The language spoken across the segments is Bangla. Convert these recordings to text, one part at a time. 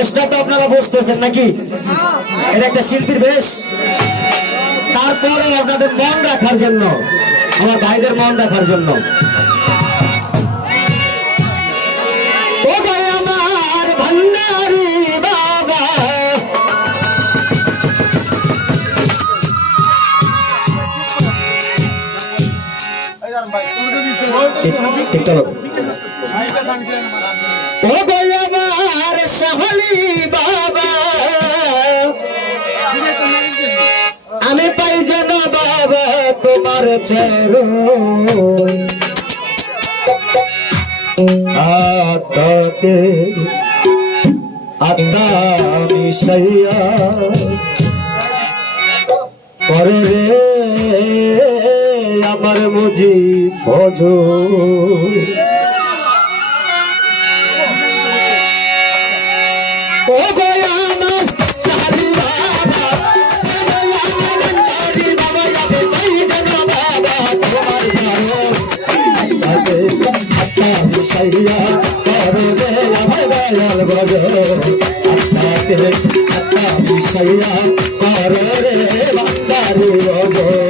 বেশটা তো আপনারা বসতেছেন নাকি? এটা একটা শিল্পীর বেশ। তারপরে আপনাদের মন রাখার জন্য আমার ভাইদের মন রাখার জন্য। টিকটক। বাবা। আমি পাই যেন বাবা তোমার চেরো করে রে আমার মুজি Bhojo Saluda, para de mandar un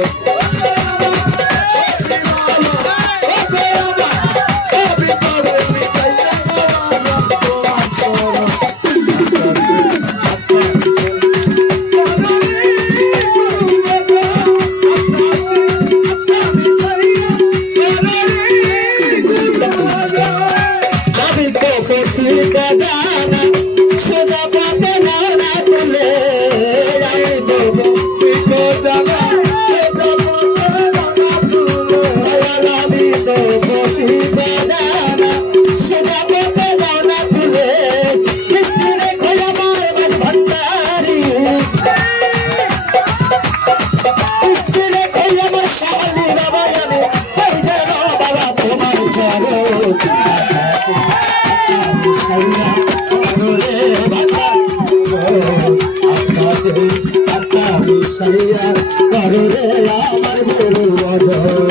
সাইয়া করো রে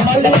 ఇక్కడ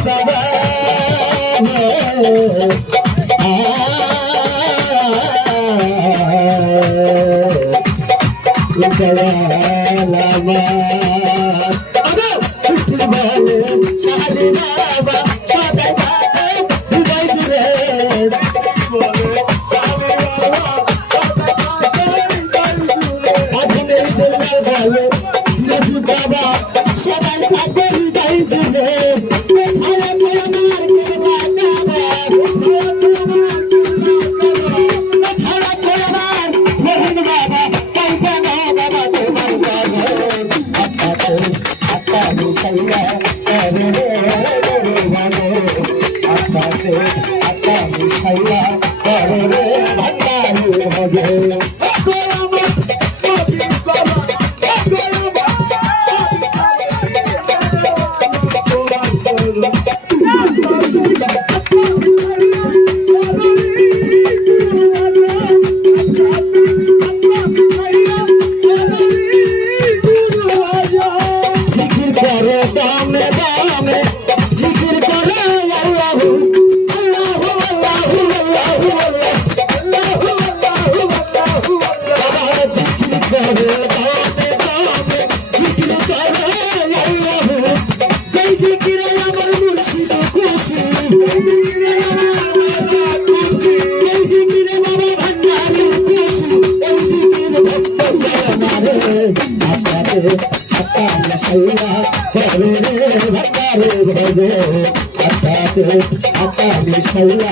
சொல்ல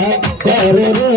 தருவே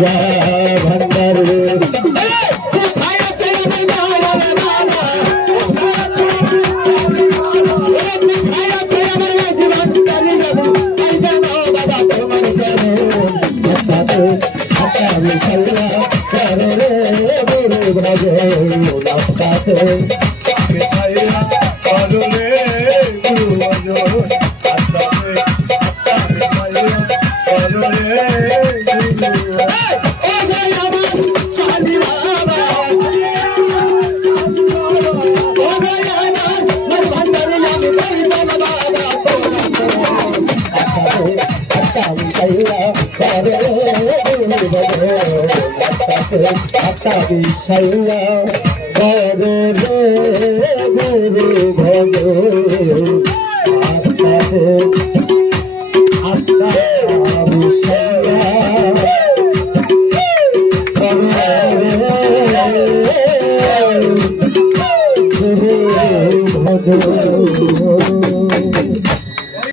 Yeah. লাখ টাকা বিশাল্লা বড় রে বড় ভগ আর